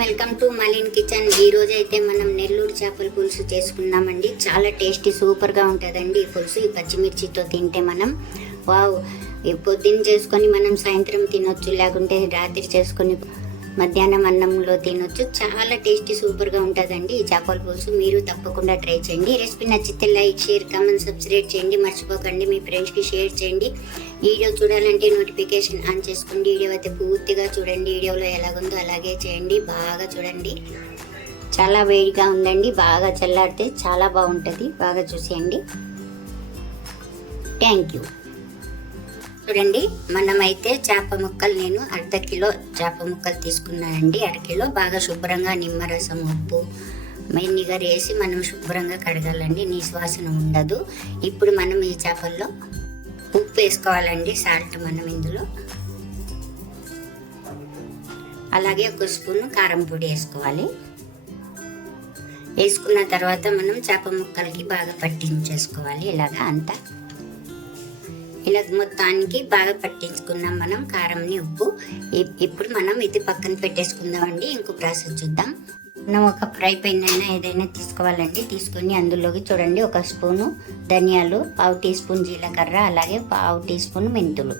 Welcome to మలిన్ kitchen. ఈ రోజు అయితే మనం నెల్లూరు చేపల పులుసు చేసుకుందామండి. చాలా టేస్టీ సూపర్గా ఉంటుందండి ఈ పులుసు. ఈ పచ్చిమిర్చితో తింటే మనం వావ్, పొద్దున్న చేసుకొని మనం సాయంత్రం తినొచ్చు, లేకుంటే రాత్రి చేసుకొని మధ్యాహ్నం అన్నంలో తినొచ్చు. చాలా టేస్టీ సూపర్గా ఉంటుందండి ఈ చేపల పులుసు. మీరు తప్పకుండా ట్రై చేయండి. రెసిపీ నచ్చితే లైక్, షేర్, కామెంట్, సబ్స్క్రైబ్ చేయండి. మర్చిపోకండి మీ ఫ్రెండ్స్కి షేర్ చేయండి. వీడియో చూడాలంటే నోటిఫికేషన్ ఆన్ చేసుకోండి. వీడియో అయితే పూర్తిగా చూడండి. వీడియోలో ఎలాగుందో అలాగే చేయండి. బాగా చూడండి. చాలా వేడిగా ఉందండి. బాగా చల్లారితే చాలా బాగుంటుంది. బాగా చూసేయండి. Thank you. చూడండి, మనమైతే చేప ముక్కలు నేను అర్ధ కిలో చేప ముక్కలు తీసుకున్నానండి. అరకిలో బాగా శుభ్రంగా నిమ్మరసం, ఉప్పు, వెనిగర్ వేసి మనం శుభ్రంగా కడగాలండి. నీసు వాసన ఉండదు. ఇప్పుడు మనం ఈ చేపల్లో ఉప్పు వేసుకోవాలండి, సాల్ట్ మనం ఇందులో. అలాగే ఒక స్పూన్ కారం పొడి వేసుకోవాలి. వేసుకున్న తర్వాత మనం చేప ముక్కలకి బాగా పట్టించేసుకోవాలి. ఇలాగా అంతా ఇలా మొత్తానికి బాగా పట్టించుకున్నాం మనం కారంని, ఉప్పు. ఇప్పుడు మనం ఇది పక్కన పెట్టేసుకుందామండి. ఇంకో ప్రాసెస్ చూద్దాం. మనం ఒక ఫ్రై పాన్ అయినా ఏదైనా తీసుకోవాలండి. తీసుకొని అందులోకి చూడండి, ఒక స్పూను ధనియాలు, పావు టీ స్పూన్ జీలకర్ర, అలాగే పావు టీ స్పూన్ మెంతులు,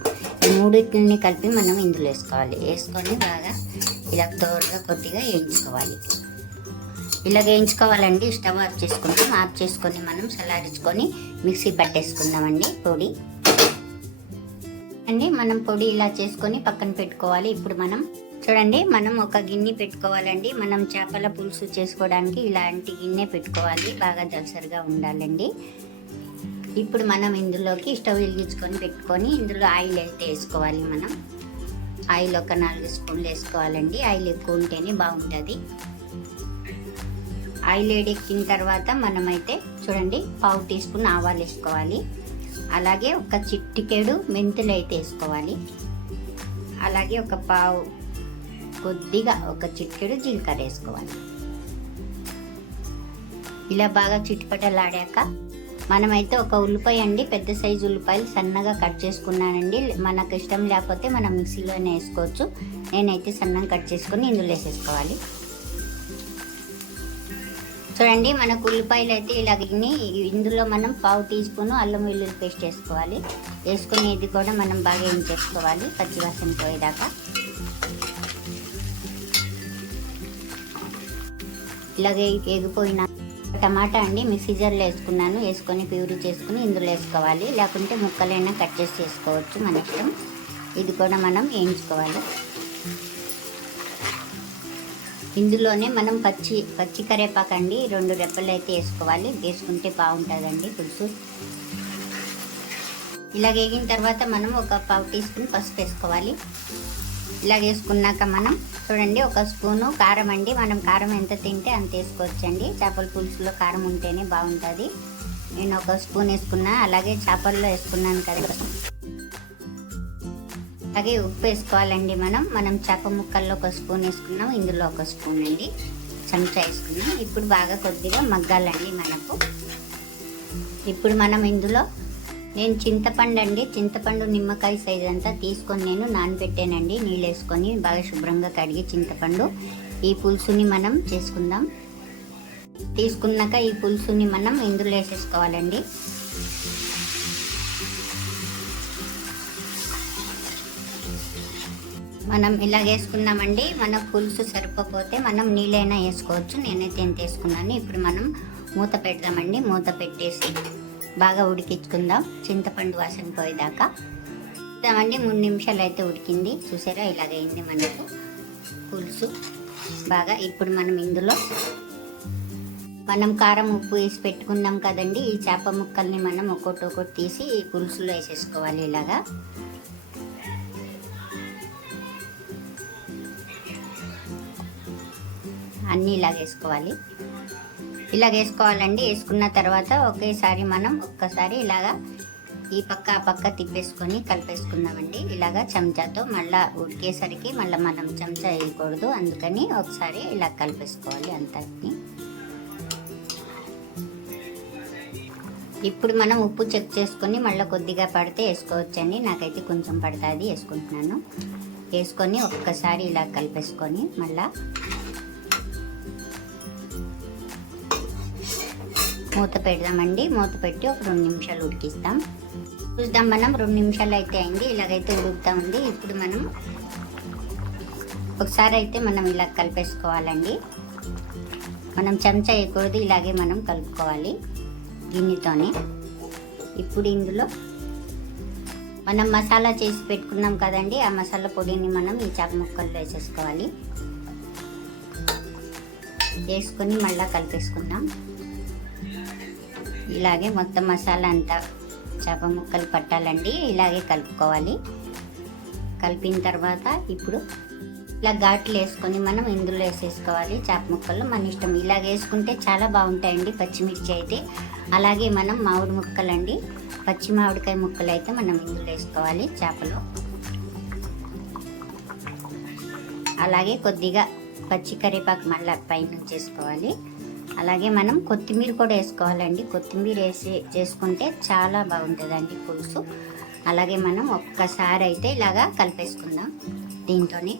ఈ మూడింటిని కలిపి మనం ఇందులో వేసుకోవాలి. వేసుకొని బాగా ఇలా దోరగా కొద్దిగా వేయించుకోవాలి. ఇలా వేయించుకోవాలండి. స్టవ్ ఆఫ్ చేసుకుంటాం. ఆఫ్ చేసుకొని మనం చల్లారించుకొని మిక్సీ పట్టేసుకుందామండి పొడి అండి. మనం పొడి ఇలా చేసుకొని పక్కన పెట్టుకోవాలి. ఇప్పుడు మనం చూడండి, మనం ఒక గిన్నె పెట్టుకోవాలండి. మనం చేపల పులుసు చేసుకోవడానికి ఇలాంటి గిన్నె పెట్టుకోవాలి. బాగా దలసరిగా ఉండాలండి. ఇప్పుడు మనం ఇందులోకి స్టవ్ వెలిగించుకొని పెట్టుకొని ఇందులో ఆయిల్ అయితే వేసుకోవాలి. మనం ఆయిల్ ఒక 4 స్పూన్లు వేసుకోవాలండి. ఆయిల్ ఎక్కువ ఉంటేనే బాగుంటుంది. ఆయిల్ వేడెక్కిన తర్వాత మనమైతే చూడండి, పావు టీ స్పూన్ ఆవాలు వేసుకోవాలి. అలాగే ఒక చిటికెడు మెంతులు అయితే వేసుకోవాలి. అలాగే కొద్దిగా ఒక చిటికెడు జీలకర్ర వేసుకోవాలి. ఇలా బాగా చిటిపటలాడాక మనమైతే ఒక ఉల్లిపాయ అండి, పెద్ద సైజు ఉల్లిపాయలు సన్నగా కట్ చేసుకున్నానండి. మనకు ఇష్టం లేకపోతే మనం మిక్సీలోనే వేసుకోవచ్చు. నేనైతే సన్నగా కట్ చేసుకొని ఇందులో వేసేసుకోవాలి. చూడండి, మనకు ఉల్లిపాయలు అయితే ఇలాగని ఇందులో మనం పావు టీ స్పూన్ అల్లం వెల్లుల్లి పేస్ట్ వేసుకోవాలి. వేసుకుని ఇది కూడా మనం బాగా వేయించేసుకోవాలి పచ్చివాసన పోయేదాకా. ఇలాగే ఎగిపోయిన టమాటా అండి మిక్సీ జార్లో వేసుకున్నాను. వేసుకొని ప్యూరీ చేసుకుని ఇందులో వేసుకోవాలి. లేకుంటే ముక్కలైనా కట్ చేసి వేసుకోవచ్చు, మన ఇష్టం. ఇది కూడా మనం వేయించుకోవాలి. ఇందులోనే మనం పచ్చి కరివేపాకు అండి 2 రెప్పలు అయితే వేసుకోవాలి. వేసుకుంటే బాగుంటుందండి పులుసు. ఇలా వేగిన తర్వాత మనం ఒక పావు టీ స్పూన్ పసుపు వేసుకోవాలి. ఇలా వేసుకున్నాక మనం చూడండి, ఒక స్పూను కారం అండి. మనం కారం ఎంత తింటే అంత వేసుకోవచ్చండి. చేపల పులుసులో కారం ఉంటేనే బాగుంటుంది. నేను ఒక స్పూన్ వేసుకున్నా. అలాగే చేపల్లో వేసుకున్నాను కదా. అలాగే ఉప్పు వేసుకోవాలండి. మనం చేప ముక్కల్లో ఒక స్పూన్ వేసుకున్నాం. ఇందులో ఒక స్పూన్ అండి, చెంచా వేసుకున్నాం. ఇప్పుడు బాగా కొద్దిగా మగ్గాలండి మనకు. ఇప్పుడు మనం ఇందులో నేను చింతపండు నిమ్మకాయ సైజ్ అంతా తీసుకొని నేను నానబెట్టానండి. నీళ్ళు వేసుకొని బాగా శుభ్రంగా కడిగి చింతపండు ఈ పులుసుని మనం చేసుకుందాం. తీసుకున్నాక ఈ పులుసుని మనం ఇందులో వేసేసుకోవాలండి. మనం ఇలా వేసుకున్నామండి. మన పులుసు సరిపోతే మనం నీళ్ళైనా వేసుకోవచ్చు. నేనైతే ఎంత వేసుకున్నాను. ఇప్పుడు మనం మూత పెడదామండి. మూత పెట్టేసి బాగా ఉడికించుకుందాం, చింతపండు వాసన పోయేదాకా. ఇద్దామండి. 3 నిమిషాలు అయితే ఉడికింది. చూసారా, ఇలాగైంది మనకు పులుసు బాగా. ఇప్పుడు మనం ఇందులో మనం కారం, ఉప్పు వేసి పెట్టుకున్నాం కదండి. ఈ చేప ముక్కల్ని మనం ఒక్కొక్కటి తీసి ఈ పులుసులో వేసేసుకోవాలి. ఇలాగా అన్నీ వేసుకోవాలి. ఇలా వేసుకోవాలండి. వేసుకున్న తర్వాత ఒకేసారి మనం ఒక్కసారి ఇలాగా ఈ పక్క ఆ పక్క తిప్పేసుకొని కలిపేసుకుందామండి. ఇలాగా చెంచాతో మళ్ళీ ఉడికేసరికి మళ్ళీ మనం చెంచా వేయకూడదు. అందుకని ఒకసారి ఇలా కలిపేసుకోవాలి అంతని. ఇప్పుడు మనం ఉప్పు చెక్ చేసుకొని మళ్ళీ కొద్దిగా పడితే వేసుకోవచ్చండి. నాకైతే కొంచెం పడుతుంది, వేసుకుంటున్నాను. వేసుకొని ఒక్కసారి ఇలా కలిపేసుకొని మళ్ళీ మూత పెడదామండి. మూత పెట్టి ఒక 2 నిమిషాలు ఉడికిస్తాం. చూద్దాం మనం 2 నిమిషాలు అయితే అయింది. ఇలాగైతే ఉడుకుతా ఉంది. ఇప్పుడు మనం ఒకసారి అయితే మనం ఇలా కలిపేసుకోవాలండి. మనం చెంచా వేయకూడదు, ఇలాగే మనం కలుపుకోవాలి గిన్నెతోనే. ఇప్పుడు ఇందులో మనం మసాలా చేసి పెట్టుకున్నాం కదండి, ఆ మసాలా పొడిని మనం ఈ చేప ముక్కల్లో వేసేసుకోవాలి. వేసుకొని మళ్ళీ కలిపేసుకుందాం. ఇలాగే మొత్తం మసాలా అంతా చేప ముక్కలు పట్టాలండి. ఇలాగే కలుపుకోవాలి. కలిపిన తర్వాత ఇప్పుడు ఇలా ఘాట్లు వేసుకొని మనం ఇందులో వేసేసుకోవాలి. చేప ముక్కలు మన ఇష్టం, ఇలాగ వేసుకుంటే చాలా బాగుంటాయండి పచ్చిమిర్చి అయితే. అలాగే మనం మామిడి ముక్కలండి, పచ్చి మామిడికాయ ముక్కలు అయితే మనం ఇందులో వేసుకోవాలి చేపలు. అలాగే కొద్దిగా పచ్చి కరివేపాకు మళ్ళీ పైనుంచి వేసుకోవాలి. అలాగే మనం కొత్తిమీర కూడా వేసుకోవాలండి. కొత్తిమీర వేసి చేసుకుంటే చాలా బాగుంటుందండి పులుసు. అలాగే మనం ఒక్కసారి అయితే ఇలాగా కలిపేసుకుందాం. దీంతోనే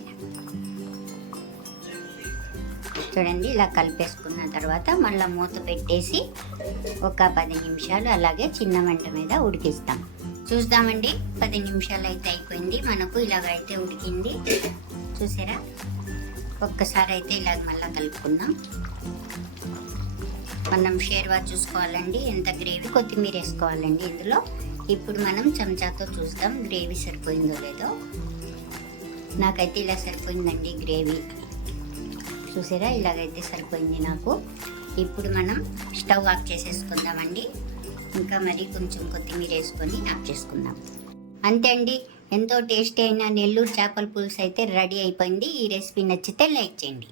చూడండి, ఇలా కలిపేసుకున్న తర్వాత మళ్ళీ మూత పెట్టేసి ఒక 10 నిమిషాలు అలాగే చిన్న మంట మీద ఉడికిస్తాం. చూద్దామండి, 10 నిమిషాలు అయితే అయిపోయింది. మనకు ఇలాగైతే ఉడికింది చూసారా. ఒక్కసారి అయితే ఇలాగ మళ్ళీ కలుపుకుందాం. మనం షేర్వా చూసుకోవాలండి, ఎంత గ్రేవీ. కొత్తిమీర వేసుకోవాలండి ఇందులో. ఇప్పుడు మనం చెంచాతో చూద్దాం గ్రేవీ సరిపోయిందో లేదో. నాకైతే ఇలా సరిపోయిందండి గ్రేవీ. చూసారా, ఇలాగైతే సరిపోయింది నాకు. ఇప్పుడు మనం స్టవ్ ఆఫ్ చేసేసుకుందామండి. ఇంకా మరి కొంచెం కొత్తిమీర వేసుకొని ఆఫ్ చేసుకుందాం. అంతే అండి, ఎంతో టేస్టీ అయిన నెల్లూరు చేపల పులుసు అయితే రెడీ అయిపోయింది. ఈ రెసిపీ నచ్చితే లైక్ చేయండి.